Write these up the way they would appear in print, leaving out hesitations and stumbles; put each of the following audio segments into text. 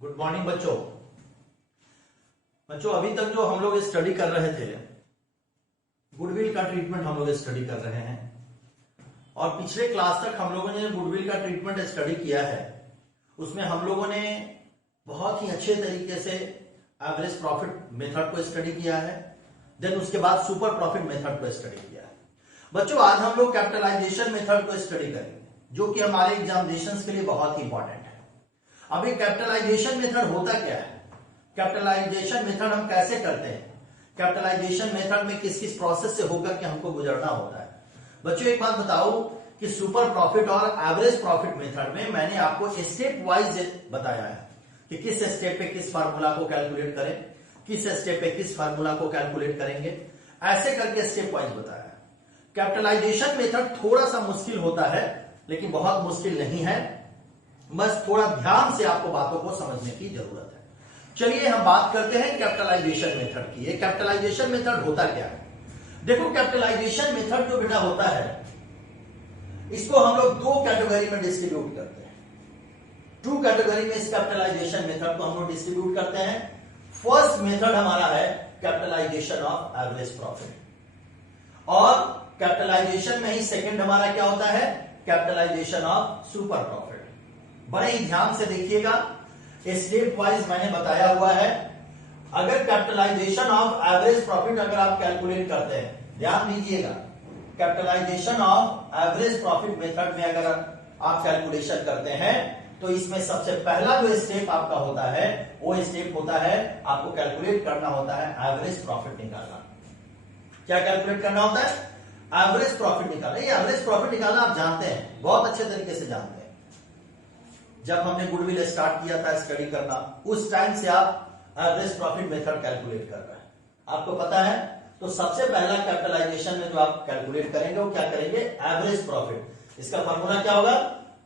Good morning बच्चों। अभी तक जो हम लोग स्टडी कर रहे थे, गुडविल का ट्रीटमेंट हम लोग स्टडी कर रहे हैं और पिछले क्लास तक हम लोगों ने गुडविल का ट्रीटमेंट स्टडी किया है। उसमें हम लोगों ने बहुत ही अच्छे तरीके से एवरेज प्रॉफिट मेथड को स्टडी किया है, देन उसके बाद सुपर प्रॉफिट मेथड को स्टडी किया है। बच्चों आज हम लोग कैपिटलाइजेशन मेथड को स्टडी करेंगे, जो कि हमारे एग्जामिनेशन के लिए बहुत ही इंपॉर्टेंट है। अभी कैपिटलाइजेशन मेथड होता क्या है, कैपिटलाइजेशन मेथड हम कैसे करते हैं, कैपिटलाइजेशन मेथड में किस किस प्रोसेस से होकर के हमको गुजरना होता है। बच्चों एक बात बताओ कि सुपर प्रॉफिट और एवरेज प्रॉफिट मेथड में मैंने आपको स्टेप वाइज बताया है कि किस स्टेप पे किस फार्मूला को कैलकुलेट करें, किस स्टेप पे किस फार्मूला को कैलकुलेट करेंगे, ऐसे करके स्टेप वाइज बताया है। कैपिटलाइजेशन मेथड थोड़ा सा मुश्किल होता है, लेकिन बहुत मुश्किल नहीं है, बस थोड़ा ध्यान से आपको बातों को समझने की जरूरत है। चलिए हम बात करते हैं कैपिटलाइजेशन मेथड की। ये कैपिटलाइजेशन मेथड होता क्या है? देखो कैपिटलाइजेशन मेथड जो बेटा होता है, इसको हम लोग दो कैटेगरी में डिस्ट्रीब्यूट करते हैं। टू कैटेगरी में इस कैपिटलाइजेशन मेथड को हम लोग डिस्ट्रीब्यूट करते हैं। फर्स्ट मेथड हमारा है कैपिटलाइजेशन ऑफ एवरेज प्रॉफिट और कैपिटलाइजेशन में ही सेकंड हमारा क्या होता है, कैपिटलाइजेशन ऑफ सुपर प्रॉफिट। बड़े ही ध्यान से देखिएगा, स्टेप वाइज मैंने बताया हुआ है। अगर कैपिटलाइजेशन ऑफ एवरेज प्रॉफिट अगर आप कैलकुलेट करते हैं, ध्यान दीजिएगा, capitalisation of average profit method में अगर आप कैलकुलेशन करते हैं तो इसमें सबसे पहला जो स्टेप आपका होता है वो स्टेप होता है आपको कैलकुलेट करना होता है एवरेज प्रॉफिट निकालना। क्या कैलकुलेट करना होता है? एवरेज प्रॉफिट निकालना। ये एवरेज प्रॉफिट निकालना आप जानते हैं, बहुत अच्छे तरीके से जानते हैं। जब हमने गुडविल स्टार्ट किया था स्टडी करना, उस टाइम से आप एवरेज प्रॉफिट मेथड कैलकुलेट कर रहे हैं, आपको पता है। तो सबसे पहला कैपिटलाइजेशन में जो आप कैलकुलेट करेंगे वो क्या करेंगे, एवरेज प्रॉफिट। इसका फॉर्मूला क्या होगा,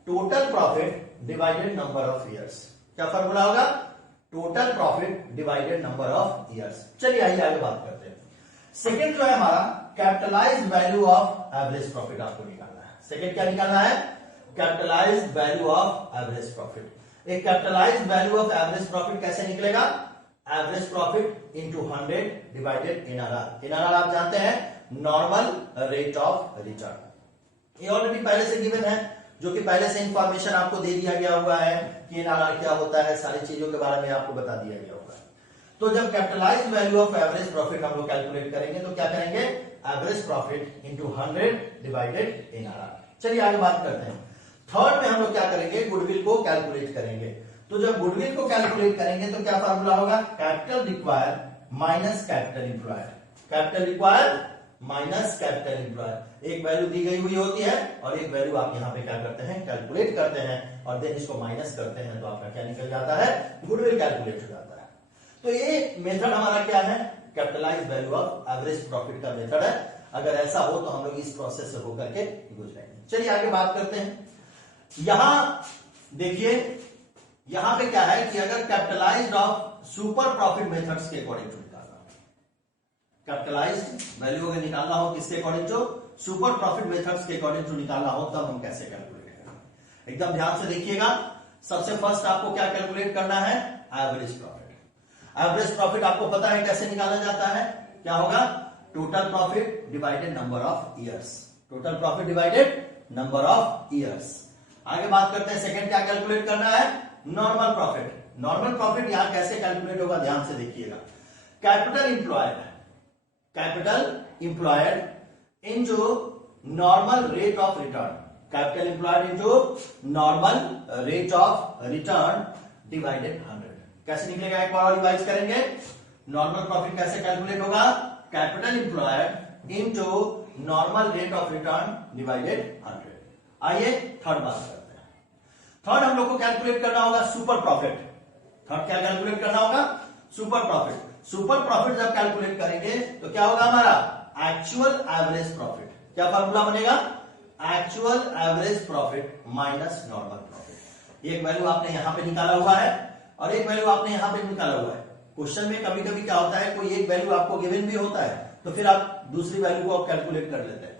total profit divided number of years. क्या फॉर्मूला होगा, total profit divided number of years. चलिए आइए आगे बात करते हैं। सेकेंड जो है हमारा capitalized value of average profit आपको निकालना है। सेकेंड क्या निकालना है, capitalized value of average profit. एक capitalized value of average profit कैसे निकलेगा, average profit into 100 divided NRR. NRR आप जानते हैं, नॉर्मल रेट ऑफ रिटर्न। ये ऑलरेडी पहले से गिवन है, जो कि पहले से इंफॉर्मेशन आपको दे दिया गया हुआ है कि एनआरआर क्या होता है, सारी चीजों के बारे में आपको बता दिया गया होगा। तो जब capitalised value of average profit हम लोग कैलकुलेट करेंगे तो क्या करेंगे, average profit into 100 divided NRR. चलिए आगे बात करते हैं। थर्ड में हम लोग क्या करेंगे, गुडविल को कैलकुलेट करेंगे। तो जब गुडविल को कैलकुलेट करेंगे तो क्या फॉर्मूला होगा, capital require minus capital employed. Capital require minus capital employed. एक वैल्यू दी गई हुई होती है और एक वैल्यू आप यहां पे क्या करते हैं, कैलकुलेट करते हैं और देन इसको माइनस करते हैं तो आपका क्या निकल जाता है, गुडविल कैलकुलेट हो जाता है। तो ये मेथड हमारा क्या है, capitalized value of average profit का मेथड है। अगर ऐसा हो तो हम लोग इस प्रोसेस से होकर के गुजरेंगे। चलिए आगे बात करते हैं। यहां देखिए, यहां पे क्या है कि अगर capitalised of super profit methods के अकॉर्डिंग टू निकालना, कैपिटलाइज्ड वैल्यू अगर निकालना हो किसके according to, super profit methods के अकॉर्डिंग टू निकालना हो, तब हम कैसे कैलकुलेट करेंगे। एकदम ध्यान से देखिएगा। सबसे फर्स्ट आपको क्या कैलकुलेट करना है, एवरेज प्रॉफिट। एवरेज प्रॉफिट आपको पता है कैसे निकाला जाता है, क्या होगा, total profit divided number of years. Total profit divided number of years. आगे बात करते हैं, सेकंड क्या कैलकुलेट करना है, नॉर्मल प्रॉफिट। नॉर्मल प्रॉफिट यहां कैसे कैलकुलेट होगा, ध्यान से देखिएगा। Capital employed, capital employed into normal rate of return. Capital employed into normal rate of return divided 100। कैसे निकलेगा, एक बार और रिवाइज करेंगे। नॉर्मल प्रॉफिट कैसे कैलकुलेट होगा, capital employed into normal rate of return divided 100। आइए थर्ड बात करते हैं। थर्ड हम लोग को कैलकुलेट करना होगा सुपर प्रॉफिट। थर्ड क्या कैलकुलेट करना होगा, सुपर प्रॉफिट। सुपर प्रॉफिट जब कैलकुलेट करेंगे तो क्या होगा हमारा, एक्चुअल एवरेज प्रॉफिट। क्या फॉर्मूला बनेगा, actual average profit minus normal profit. एक वैल्यू आपने यहां पे निकाला हुआ है और एक वैल्यू आपने यहां पे निकाला हुआ है। क्वेश्चन में कभी कभी क्या होता है, कोई एक वैल्यू आपको गिवन भी होता है तो फिर आप दूसरी वैल्यू को आप कैलकुलेट कर लेते हैं।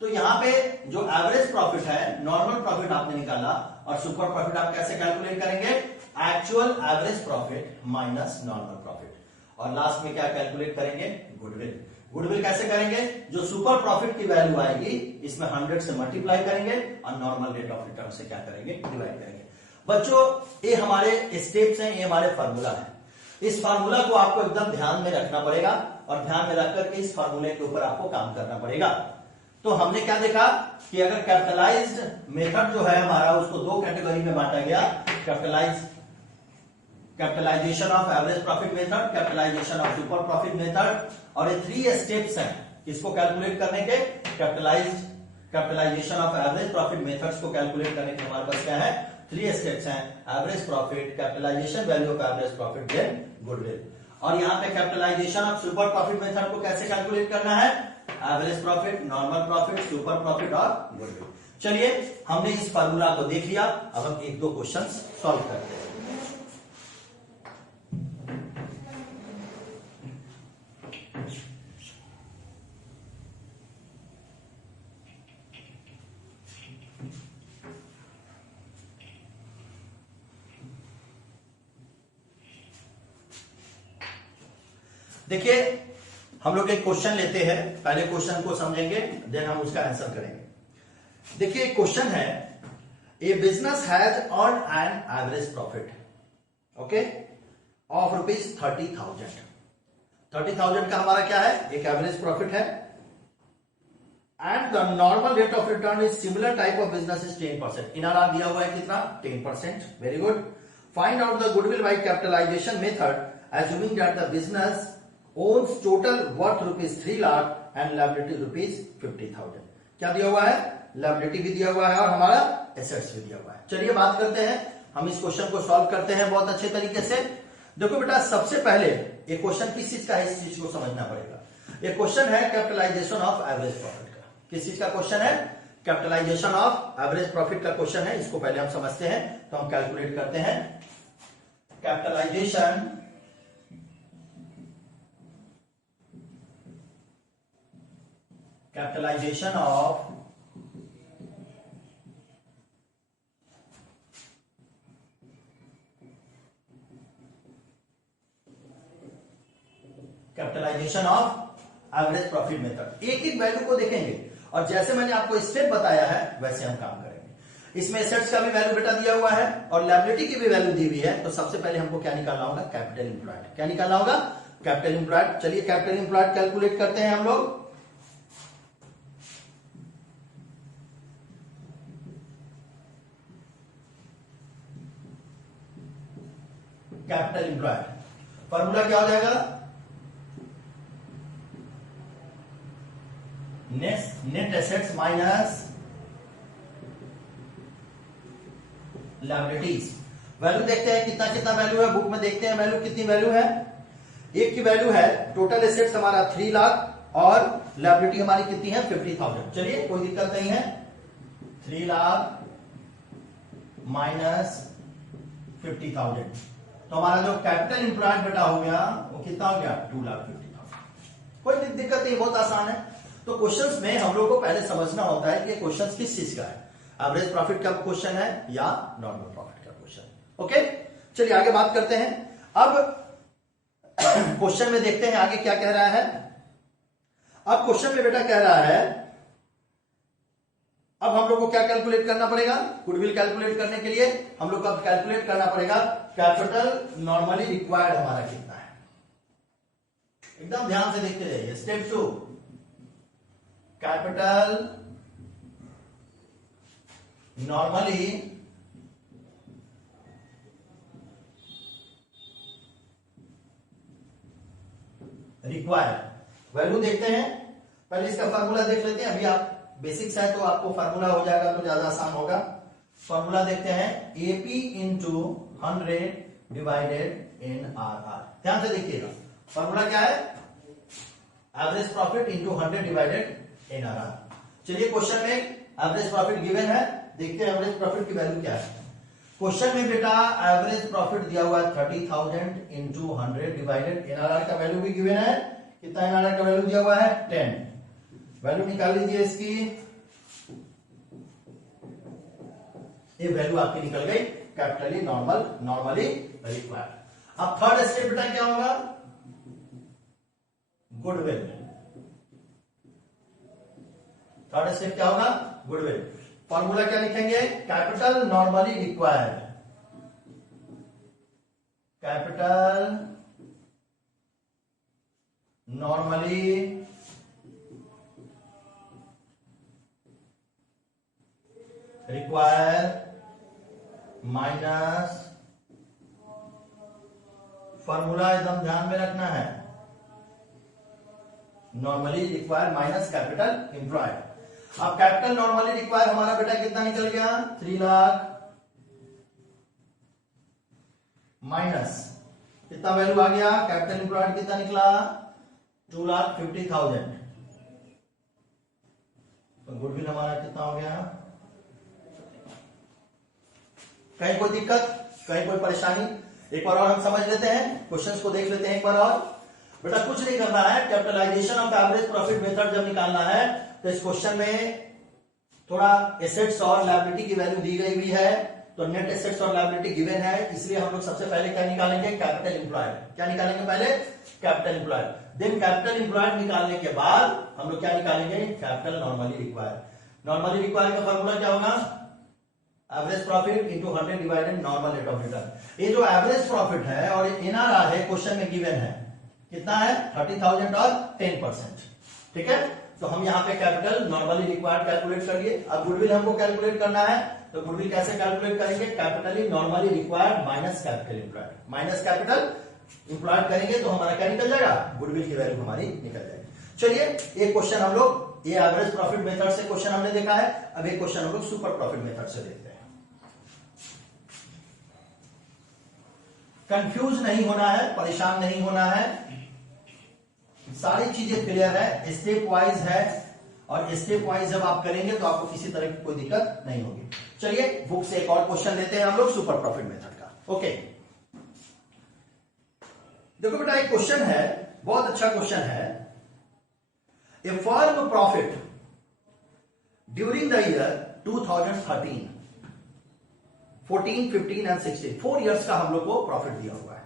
तो यहां पे जो एवरेज प्रॉफिट है, नॉर्मल प्रॉफिट आपने निकाला और सुपर प्रॉफिट आप कैसे कैलकुलेट करेंगे, actual average profit minus normal profit, और लास्ट में क्या कैलकुलेट करेंगे, गुडविल। गुडविल कैसे करेंगे, जो सुपर प्रॉफिट की वैल्यू आएगी इसमें 100 से मल्टीप्लाई करेंगे और नॉर्मल रेट ऑफ रिटर्न से क्या करेंगे, डिवाइड करेंगे। बच्चों ये हमारे स्टेप्स हैं, ये हमारे फार्मूला है। इस फार्मूला को आपको एकदम ध्यान में रखना पड़ेगा और ध्यान में रख करके इस फार्मूले के ऊपर आपको काम करना पड़ेगा। तो हमने क्या देखा कि अगर कैपिटलाइज्ड मेथड जो है हमारा, उसको दो कैटेगरी में बांटा गया, capitalisation of average profit method, capitalisation of super profit method, और ये 3 स्टेप्स हैं इसको कैलकुलेट करने के। Capitalisation of average profit methods को कैलकुलेट करने के हमारे पास क्या है, 3 स्टेप्स हैं, average profit, capitalisation value of average profit, then goodwill. और यहाँ पे capitalisation of super profit method को कैसे कैलकुलेट करना है, average profit, normal profit, super profit और गुडविल। चलिए हमने इस फार्मूला को देख लिया, अब हम 1-2 क्वेश्चन सॉल्व करते हैं। देखिए हम लोग एक क्वेश्चन लेते हैं, पहले क्वेश्चन को समझेंगे देन हम उसका आंसर करेंगे। देखिए क्वेश्चन है, a business has earn an average profit okay of ₹30,000। 30,000 का हमारा क्या है, एक एवरेज प्रॉफिट है, and the normal rate of return is similar type of business is 10%। NRR दिया हुआ है कितना, 10%। Very good. Find out the goodwill by capitalization method assuming that the business owns total worth ₹3 lakh and liability ₹50,000। क्या दिया हुआ है, liability भी दिया हुआ है और हमारा एसेट्स भी दिया हुआ है। चलिए बात करते हैं, हम इस क्वेश्चन को सॉल्व करते हैं बहुत अच्छे तरीके से। देखो बेटा सबसे पहले ये क्वेश्चन किस चीज का है, इस चीज को समझना पड़ेगा। ये क्वेश्चन है कैपिटलाइजेशन ऑफ एवरेज प्रॉफिट का। किस चीज का क्वेश्चन है, कैपिटलाइजेशन ऑफ एवरेज प्रॉफिट का क्वेश्चन है। इसको पहले हम समझते हैं, तो हम कैलकुलेट करते हैं capitalisation of capitalisation of average profit method. एक एक वैल्यू को देखेंगे और जैसे मैंने आपको स्टेप बताया है वैसे हम काम करेंगे। इसमें एसेट्स का भी वैल्यू बेटा दिया हुआ है और लायबिलिटी की भी वैल्यू दी हुई है। तो सबसे पहले हमको क्या निकालना होगा, कैपिटल एम्प्लॉयड। क्या निकालना होगा, कैपिटल एम्प्लॉयड। चलिए कैपिटल एम्प्लॉयड कैलकुलेट करते हैं हम लोग। कैपिटल एम्प्लॉयड फॉर्मूला क्या हो जाएगा, net assets minus liabilities. Value देखते हैं कितना कितना वैल्यू है, बुक में देखते हैं वैल्यू कितनी वैल्यू है। एक की वैल्यू है, टोटल एसेट्स हमारा 3 लाख और लायबिलिटी हमारी कितनी है, 50,000। चलिए कोई दिक्कत नहीं है, 3 लाख माइनस 50,000, तो हमारा जो कैपिटल एम्प्लॉयड बेटा हो गया वो कितना हो गया, 2,50,000। कोई दिक्कत नहीं, बहुत आसान है। तो क्वेश्चंस में हम लोग को पहले समझना होता है कि क्वेश्चंस किस चीज का है, एवरेज प्रॉफिट का क्वेश्चन है या नॉर्मल प्रॉफिट का क्वेश्चन। ओके चलिए आगे बात करते हैं। अब क्वेश्चन में देखते हैं आगे क्या कह रहा है। अब क्वेश्चन में बेटा कह रहा है, अब हम लोग को क्या कैलकुलेट करना पड़ेगा, गुडविल कैलकुलेट करने के लिए हम लोग को अब कैलकुलेट करना पड़ेगा कैपिटल नॉर्मली रिक्वायर्ड हमारा कितना है। एकदम ध्यान से देखते जाइए। Step 2, capital normally required value देखते हैं। पहले इसका फार्मूला देख लेते हैं। अभी आप बेसिक्स है तो आपको फार्मूला हो जाएगा तो ज्यादा आसान होगा। फार्मूला देखते हैं, AP into 100 divided in are. ध्यान से देखिएगा, फार्मूला क्या है, average profit into 100 divided in are. चलिए क्वेश्चन में एवरेज प्रॉफिट गिवन है, देखते हैं एवरेज प्रॉफिट की वैल्यू क्या है। क्वेश्चन में बेटा एवरेज प्रॉफिट दिया हुआ है 30,000 इंटू 100 डिवाइडेड एनआरआर का वैल्यू भी गिवन है। कितना एनआरआर का वैल्यू दिया हुआ है, 10। वैल्यू निकाल लीजिए इसकी, ये वैल्यू आपकी निकल गई कैपिटली नॉर्मली रिक्वायर्ड। अब थर्ड स्टेप बेटा क्या होगा? गुडविल। थर्ड स्टेप क्या होगा? गुडविल। फॉर्मूला क्या लिखेंगे? Capital normally required, capital normally require minus, formula एकदम ध्यान में रखना है, normally require minus capital employed. अब कैपिटल नॉर्मली रिक्वायर हमारा बेटा कितना निकल गया? 3 लाख माइनस कितना वैल्यू आ गया? कैपिटल एम्प्लॉयड कितना निकला? 2,50,000। तो गुडविल हमारा कितना हो गया? कहीं कोई दिक्कत, कहीं कोई परेशानी? एक बार और हम समझ लेते हैं, क्वेश्चंस को देख लेते हैं एक बार और। बेटा कुछ नहीं करना है, capitalisation of average profit method जब निकालना है तो इस क्वेश्चन में थोड़ा एसेट्स और लायबिलिटी की वैल्यू दी गई हुई है, तो नेट एसेट्स और लायबिलिटी गिवन है, इसलिए हम लोग सबसे पहले क्या निकालेंगे? Capital employed. क्या निकालेंगे पहले? Capital employed. Then capital employed निकालने के बाद हम लोग क्या निकालेंगे? Capital normally required. Normally required का फॉर्मूला क्या होगा? Average profit into 100 divided normal rate of return. ये जो एवरेज प्रॉफिट है और एनआरआर है क्वेश्चन में गिवन है, कितना है? 30,000 और 10%। ठीक है, तो हम यहाँ पे कैपिटल नॉर्मली रिक्वायर्ड कैलकुलेट करिए। अब गुडविल हमको कैलकुलेट करना है, तो गुडविल कैसे कैलकुलेट करेंगे? Capital normally required minus capital employed. Minus capital employed करेंगे तो हमारा क्या निकल जाएगा? गुडविल की वैल्यू हमारी निकल जाएगी। चलिए एक क्वेश्चन हम लोग, ये एवरेज प्रॉफिट मेथड से क्वेश्चन हमने देखा है, अब एक क्वेश्चन हम लोग सुपर प्रॉफिट मेथड से देखते हैं। कंफ्यूज नहीं होना है, परेशान नहीं होना है, सारी चीजें क्लियर है, स्टेप वाइज है, और स्टेप वाइज जब आप करेंगे तो आपको किसी तरह की कोई दिक्कत नहीं होगी। चलिए बुक से एक और क्वेश्चन लेते हैं हम लोग सुपर प्रॉफिट मेथड का। ओके, देखो बेटा एक क्वेश्चन है, बहुत अच्छा क्वेश्चन है। A firm profit during the year 2013, 14, 15 and 16, 4 years का हम लोग को प्रॉफिट दिया हुआ है।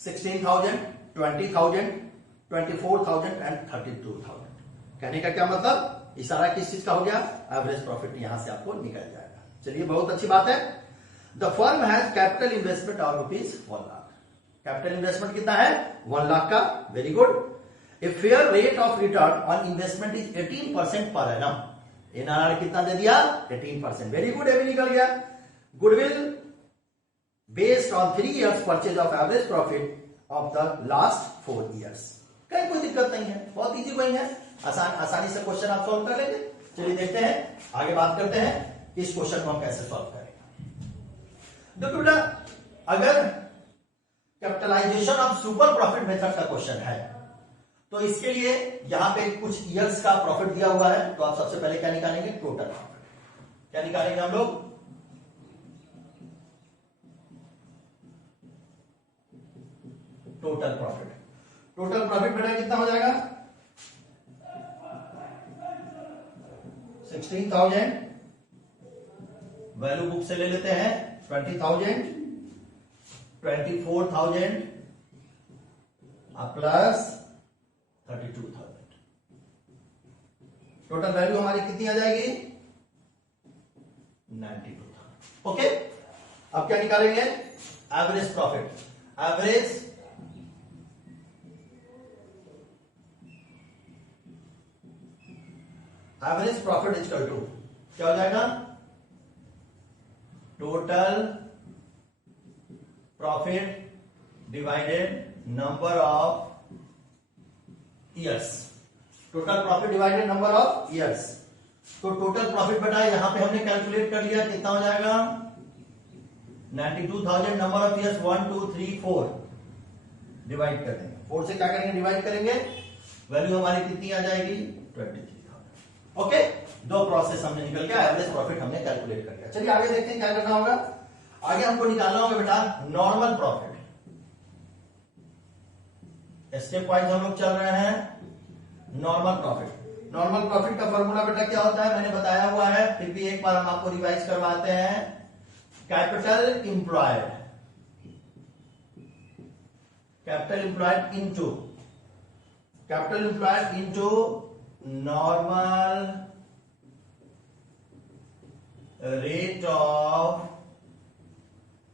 16,000, 20,000, 24,000 एंड 32,000। कहने का क्या मतलब? इशारा किस चीज का हो गया? एवरेज प्रॉफिट यहां से आपको निकल जाएगा। चलिए बहुत अच्छी बात है। The firm has capital investment of ₹1 lakh. Capital investment कितना है? 1 लाख का। Very good. A fair rate of return on investment is 18% per annum. NRR कितना दे दिया? 18%। वेरी गुड, ये भी निकल गया। Goodwill based on 3 years purchase of average profit of the last 4 years. कहीं कोई दिक्कत नहीं है, बहुत इजी वही है, आसानी से क्वेश्चन आप सॉल्व कर लेंगे। चलिए देखते हैं, आगे बात करते हैं इस क्वेश्चन को हम कैसे सॉल्व करेंगे। देखो बेटा, अगर capitalisation of super profit method का क्वेश्चन है तो इसके लिए यहां पे कुछ ईयर्स का प्रॉफिट दिया हुआ है, तो आप सबसे पहले क्या निकालेंगे? Total profit. क्या निकालेंगे हम लोग? Total profit. टोटल प्रॉफिट बेटा कितना हो जाएगा? 16,000, वैल्यू बुक से ले लेते हैं 20,000, 24,000 प्लस 32,000। टोटल वैल्यू हमारी कितनी आ जाएगी? 92,000। ओके, अब क्या निकालेंगे? Average profit. Average profit equal to क्या हो जाएगा? Total profit divided number of years. Total profit divided number of years. तो टोटल प्रॉफिट बेटा यहां पे हमने कैलकुलेट कर लिया, कितना हो जाएगा? 92,000 नंबर ऑफ ईयर्स 1, 2, 3, 4 डिवाइड कर देंगे। 4 से क्या करेंगे? डिवाइड करेंगे। वैल्यू हमारी कितनी आ जाएगी? 23,000। ओके, दो प्रोसेस हमने निकल गया, एवरेज प्रॉफिट हमने कैलकुलेट कर लिया। चलिए आगे देखते हैं क्या करना होगा। आगे हमको निकालना होगा बेटा नॉर्मल प्रॉफिट। स्टेप वाइज हम लोग चल रहे हैं। Normal profit. नॉर्मल प्रॉफिट का फॉर्मूला बेटा क्या होता है? मैंने बताया हुआ है, फिर भी एक बार हम आपको रिवाइज करवाते हैं। Capital employed into normal rate of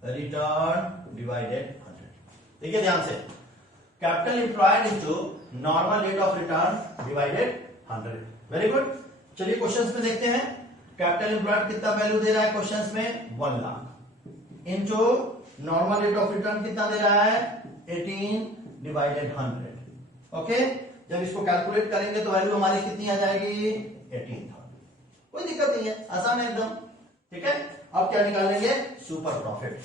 return divided 100। देखिए ध्यान से, capital employed into normal rate of return divided 100। Very good. चलिए क्वेश्चंस में देखते हैं। कैपिटल एम्प्लॉयड कितना वैल्यू दे रहा है क्वेश्चंस में, 1 lakh into normal rate of return कितना दे रहा है, 18 डिवाइडेड 100। ओके, जब इसको कैलकुलेट करेंगे तो वैल्यू हमारी कितनी आ जाएगी, 18,000। कोई दिक्कत नहीं है, आसान है एकदम। ठीक है, अब क्या निकालेंगे, सुपर प्रॉफिट।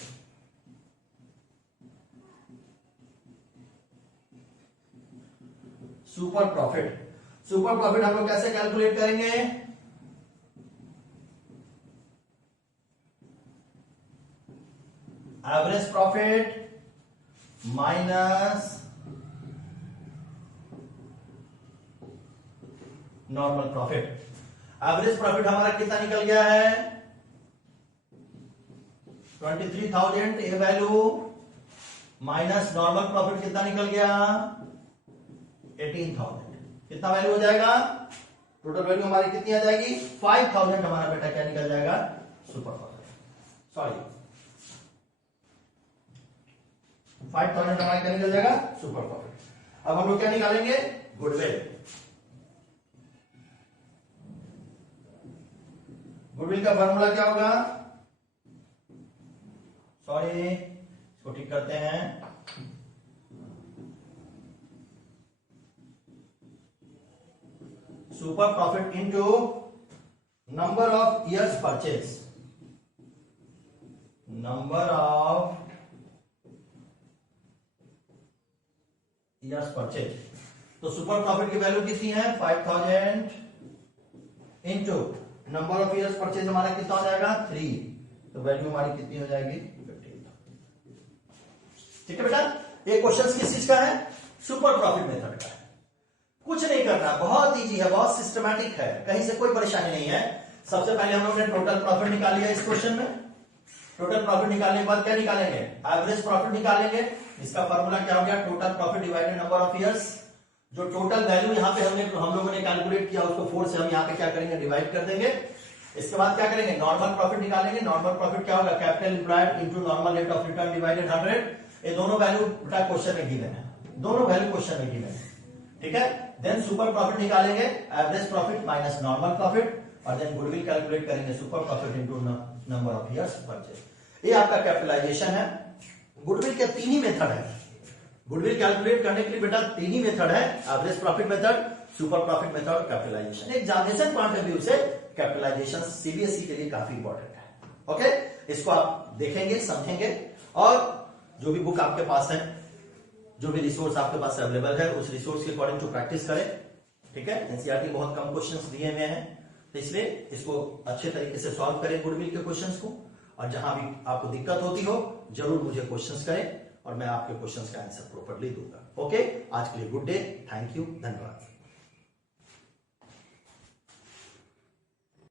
सुपर प्रॉफिट हम लोग कैसे कैलकुलेट करेंगे, average profit minus normal profit. Average profit हमारा कितना निकल गया है, 23,000 ए वैल्यू, माइनस नॉर्मल प्रॉफिट कितना निकल गया, 18,000। कितना वैल्यू हो जाएगा, टोटल वैल्यू हमारी कितनी आ जाएगी, 5,000 हमारा बेटा क्या निकल जाएगा, सुपर प्रॉफिट। सॉरी, 5,000 हमारा क्या निकल जाएगा, सुपर प्रॉफिट। अब हम लोग क्या निकालेंगे, गुडविल। गुडविल का फॉर्मूला क्या होगा, सॉरी इसको ठीक करते हैं, super profit into number of years purchase, number of years purchase. तो सुपर प्रॉफिट की वैल्यू कितनी है, 5,000 into number of years purchase हमारा कितना हो जाएगा, 3। तो वैल्यू हमारी कितनी हो जाएगी, 15,000। ठीक है बेटा, ये क्वेश्चन किस चीज का है, सुपर प्रॉफिट मेथड का है। कुछ नहीं करना, बहुत इजी है, बहुत सिस्टमैटिक है, कहीं से कोई परेशानी नहीं है। सबसे पहले हम लोग ने टोटल प्रॉफिट निकाल लिया इस क्वेश्चन में। टोटल प्रॉफिट निकालने के बाद क्या निकालेंगे, एवरेज प्रॉफिट निकालेंगे। इसका फॉर्मूला क्या हो गया, total profit divided number of years. जो टोटल वैल्यू यहाँ पे हम लोगों ने कैलकुलेट किया उसको 4 से हम यहाँ पे क्या करेंगे, डिवाइड कर देंगे। इसके बाद क्या करेंगे, नॉर्मल प्रॉफिट निकालेंगे। नॉर्मल प्रॉफिट क्या होगा, capital employed into normal rate of return divided 100। ये दोनों वैल्यू बेटा क्वेश्चन में गिवन है, दोनों वैल्यू क्वेश्चन में गिवन है। ठीक है, देन सुपर प्रॉफिट निकालेंगे, average profit minus normal profit, और देन गुडविल कैलकुलेट करेंगे, super profit into number of years purchase. ये आपका कैपिटलाइजेशन है। गुडविल के 3 ही मेथड है, गुडविल कैलकुलेट करने के लिए बेटा 3 ही मेथड है, average profit method, super profit method और capitalization. Examination point of view से कैपिटलाइजेशन सीबीएसई के लिए काफी इंपॉर्टेंट है। ओके, इसको आप देखेंगे, समझेंगे, और जो भी बुक आपके पास है, जो भी रिसोर्स आपके पास अवेलेबल है, उस रिसोर्स के अकॉर्डिंग टू प्रैक्टिस करें। ठीक है, एनसीईआरटी बहुत कम क्वेश्चंस दिए हुए हैं, तो इसलिए इसको अच्छे तरीके से सॉल्व करें गुडविल के क्वेश्चंस को, और जहां भी आपको दिक्कत होती हो जरूर मुझे क्वेश्चंस करें और मैं आपके क्वेश्चंस का आंसर प्रॉपर्ली दूंगा। ओके, आज के लिए गुड डे, थैंक यू, धन्यवाद।